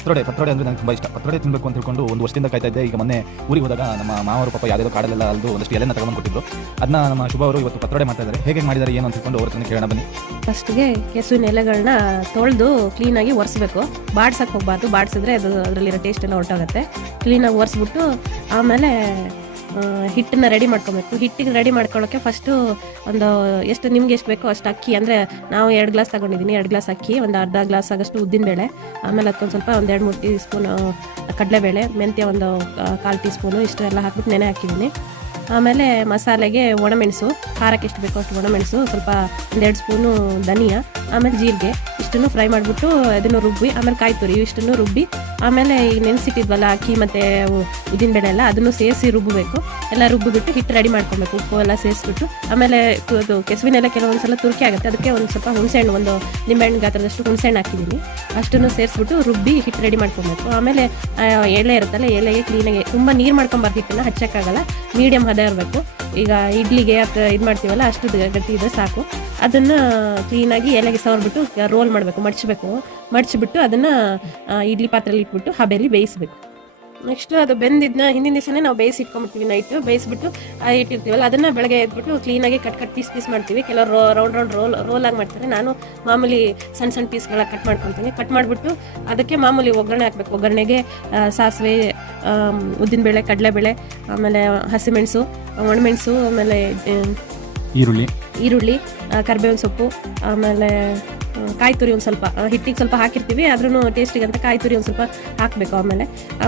ಪತ್ರೊಡೆ ಅಂದರೆ ನನಗೆ ತುಂಬ ಇಷ್ಟ. ಪತ್ರೊಡೆ ತಿನ್ನಬೇಕು ಅಂತ ಹೇಳ್ಕೊಂಡು ಒಂದು ವರ್ಷದಿಂದ ಕಾಯ್ತಾ ಇದ್ದೆ. ಈಗ ಮೊನ್ನೆ ಊರಿಗೆ ಹೋದಾಗ ನಮ್ಮ ಮಾವರು ಪಾಪ ಯಾವುದೋ ಕಾಡಲ್ಲೆಲ್ಲ ಅಲ್ದು ಒಂದಷ್ಟು ಎಲೆನ ತಗೊಂಡು ಕೊಟ್ಟಿದ್ರು. ಅದನ್ನ ನಮ್ಮ ಶುಭ ಅವರು ಇವತ್ತು ಪತ್ರೊಡೆ ಮಾಡ್ತಾ ಇದ್ದಾರೆ. ಹೇಗೆ ಮಾಡಿದ್ದಾರೆ ಏನು ಅಂತ ಹೇಳ್ಕೊಂಡು ಅವ್ರ ಹತ್ರ ಕೇಳೋಣ ಬನ್ನಿ. ಫಸ್ಟ್ಗೆ ಕೆಸುವಿನ ಎಲೆಗಳನ್ನ ತೊಳೆದು ಕ್ಲೀನಾಗಿ ಒರೆಸ್ಬೇಕು. ಬಾಡ್ಸಕ್ಕೆ ಹೋಗ್ಬಾರ್ದು, ಬಾಡಿಸಿದ್ರೆ ಅದು ಅದರಲ್ಲಿರೋ ಟೇಸ್ಟ್ ಎಲ್ಲ ಹೊರಟೋಗುತ್ತೆ. ಕ್ಲೀನಾಗಿ ಒರೆಸ್ಬಿಟ್ಟು ಆಮೇಲೆ ಹಿಟ್ಟನ್ನ ರೆಡಿ ಮಾಡ್ಕೊಬೇಕು. ಹಿಟ್ಟಿಗೆ ರೆಡಿ ಮಾಡ್ಕೊಳ್ಳೋಕ್ಕೆ ಫಸ್ಟು ಒಂದು ನಿಮ್ಗೆ ಎಷ್ಟು ಬೇಕೋ ಅಷ್ಟು ಅಕ್ಕಿ, ಅಂದರೆ ನಾವು 2 ಗ್ಲಾಸ್ ತಗೊಂಡಿದ್ದೀನಿ. 2 ಗ್ಲಾಸ್ ಅಕ್ಕಿ, ಒಂದು ಅರ್ಧ ಗ್ಲಾಸ್ ಆಗಷ್ಟು ಉದ್ದಿನಬೇಳೆ, ಆಮೇಲೆ ಅದಕ್ಕೊಂದು ಸ್ವಲ್ಪ ಒಂದು 2-3 ಟೀ ಸ್ಪೂನ್ ಕಡಲೆಬೇಳೆ, ಮೆಂತ್ಯ ಒಂದು 1/4 ಟೀ ಸ್ಪೂನು, ಇಷ್ಟು ಎಲ್ಲ ಹಾಕ್ಬಿಟ್ಟು ನೆನೆ ಹಾಕಿದ್ದೀನಿ. ಆಮೇಲೆ ಮಸಾಲೆಗೆ ಒಣಮೆಣಸು, ಖಾರಕ್ಕೆ ಎಷ್ಟು ಬೇಕೋ ಅಷ್ಟು ಒಣಮೆಣಸು, ಸ್ವಲ್ಪ 1-2 ಸ್ಪೂನು ಧನಿಯಾ, ಆಮೇಲೆ ಜೀರಿಗೆ, ಇಷ್ಟನ್ನು ಫ್ರೈ ಮಾಡಿಬಿಟ್ಟು ಅದನ್ನು ರುಬ್ಬಿ, ಆಮೇಲೆ ಕಾಯಿ ತುರಿ ಇಷ್ಟನ್ನು ರುಬ್ಬಿ, ಆಮೇಲೆ ಈಗ ನೆನೆಸಿಟ್ಟಿದ್ವಲ್ಲ ಅಕ್ಕಿ ಮತ್ತು ಉದ್ದಿನಬೇಳೆ ಎಲ್ಲ ಅದನ್ನು ಸೇರಿಸಿ ರುಬ್ಬಬೇಕು. ಎಲ್ಲ ರುಬ್ಬಿಬಿಟ್ಟು ಹಿಟ್ಟು ರೆಡಿ ಮಾಡ್ಕೊಬೇಕು, ಉಪ್ಪು ಎಲ್ಲ ಸೇರಿಸ್ಬಿಟ್ಟು. ಆಮೇಲೆ ಅದು ಕೆಸುವಿನೆಲ್ಲ ಕೆಲವೊಂದು ಸಲ ತುರ್ಕಿ ಆಗುತ್ತೆ, ಅದಕ್ಕೆ ಒಂದು ಸ್ವಲ್ಪ ಹುಣಸೆಹಣ್ಣು, ಒಂದು ನಿಂಬೆಹಣ್ಣು ಗಾತ್ರದಷ್ಟು ಹುಣಸೆಹಣ್ಣು ಹಾಕಿದ್ದೀನಿ. ಅಷ್ಟನ್ನು ಸೇರಿಸ್ಬಿಟ್ಟು ರುಬ್ಬಿ ಹಿಟ್ಟು ರೆಡಿ ಮಾಡ್ಕೊಬೇಕು. ಆಮೇಲೆ ಎಲೆ ಇರುತ್ತಲ್ಲ, ಎಲೆಗೆ ಕ್ಲೀನಾಗಿ ತುಂಬ ನೀರು ಮಾಡ್ಕೊಬಾರ್ದು, ಹಿಟ್ಟನ್ನು ಹಚ್ಚಕ್ಕಾಗಲ್ಲ, ಮೀಡಿಯಮ್ ಹದ ಇರಬೇಕು. ಈಗ ಇಡ್ಲಿಗೆ ಇದು ಮಾಡ್ತೀವಲ್ಲ ಅಷ್ಟು ಗಟ್ಟಿ ಇದ್ರೆ ಸಾಕು. ಅದನ್ನು ಕ್ಲೀನಾಗಿ ಎಲೆಗೆ ಸವರ್ಬಿಟ್ಟು ರೋಲ್ ಮಾಡಬೇಕು, ಮಡಚಿಬಿಟ್ಟು ಅದನ್ನು ಇಡ್ಲಿ ಪಾತ್ರೆಯಲ್ಲಿ ಇಟ್ಬಿಟ್ಟು ಹಬೆಯಲ್ಲಿ ಬೇಯಿಸಬೇಕು. ನೆಕ್ಸ್ಟ್ ಅದು ಬೆಂದಿದ್ದನ್ನ ಹಿಂದಿನ ದಿವಸನೇ ನಾವು ಬೇಯಿಸಿ ಇಟ್ಕೊಂಡ್ಬಿಡ್ತೀವಿ. ನೈಟು ಬೇಯಿಸ್ಬಿಟ್ಟು ಇಟ್ಟಿರ್ತೀವಲ್ಲ ಅದನ್ನು ಬೆಳಗ್ಗೆ ಎದ್ಬಿಟ್ಟು ಕ್ಲೀನಾಗಿ ಕಟ್ ಪೀಸ್ ಮಾಡ್ತೀವಿ. ಕೆಲವರು ರೌಂಡ್ ರೋಲ್ ಆಗಿ ಮಾಡ್ತಾರೆ. ನಾನು ಮಾಮೂಲಿ ಸಣ್ಣ ಪೀಸ್ಗಳ ಕಟ್ ಮಾಡ್ಕೊತೀನಿ. ಕಟ್ ಮಾಡಿಬಿಟ್ಟು ಅದಕ್ಕೆ ಮಾಮೂಲಿ ಒಗ್ಗರಣೆ ಹಾಕಬೇಕು. ಒಗ್ಗರಣೆಗೆ ಸಾಸಿವೆ, ಉದ್ದಿನಬೇಳೆ, ಕಡಲೆಬೇಳೆ, ಆಮೇಲೆ ಹಸಿಮೆಣಸು, ಒಣಮೆಣಸು, ಆಮೇಲೆ ಈರುಳ್ಳಿ, ಕರಿಬೇವಿನ ಸೊಪ್ಪು, ಆಮೇಲೆ ಕಾಯಿ ತುರಿ ಒಂದು ಸ್ವಲ್ಪ, ಹಿಟ್ಟಿಗೆ ಸ್ವಲ್ಪ ಹಾಕಿರ್ತೀವಿ, ಆದ್ರೂ ಟೇಸ್ಟಿಗೆ ಅಂತ ಕಾಯಿ ತುರಿ ಒಂದು ಸ್ವಲ್ಪ ಹಾಕಬೇಕು.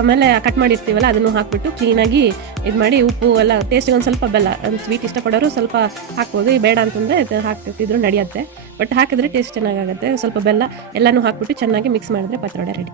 ಆಮೇಲೆ ಕಟ್ ಮಾಡಿರ್ತೀವಲ್ಲ ಅದನ್ನು ಹಾಕ್ಬಿಟ್ಟು ಕ್ಲೀನಾಗಿ ಇದು ಮಾಡಿ, ಉಪ್ಪು ಎಲ್ಲ ಟೇಸ್ಟಿಗೆ ಒಂದು ಸ್ವಲ್ಪ ಬೆಲ್ಲ, ಸ್ವೀಟ್ ಇಷ್ಟಪಡೋರು ಸ್ವಲ್ಪ ಹಾಕ್ಬೋದು, ಬೇಡ ಅಂತಂದರೆ ಇದು ಹಾಕ್ತಿದ್ರು ನಡೆಯುತ್ತೆ. ಬಟ್ ಹಾಕಿದ್ರೆ ಟೇಸ್ಟ್ ಚೆನ್ನಾಗಾಗುತ್ತೆ. ಸ್ವಲ್ಪ ಬೆಲ್ಲ ಎಲ್ಲನೂ ಹಾಕ್ಬಿಟ್ಟು ಚೆನ್ನಾಗಿ ಮಿಕ್ಸ್ ಮಾಡಿದ್ರೆ ಪತ್ರೊಡೆ ರೆಡಿ.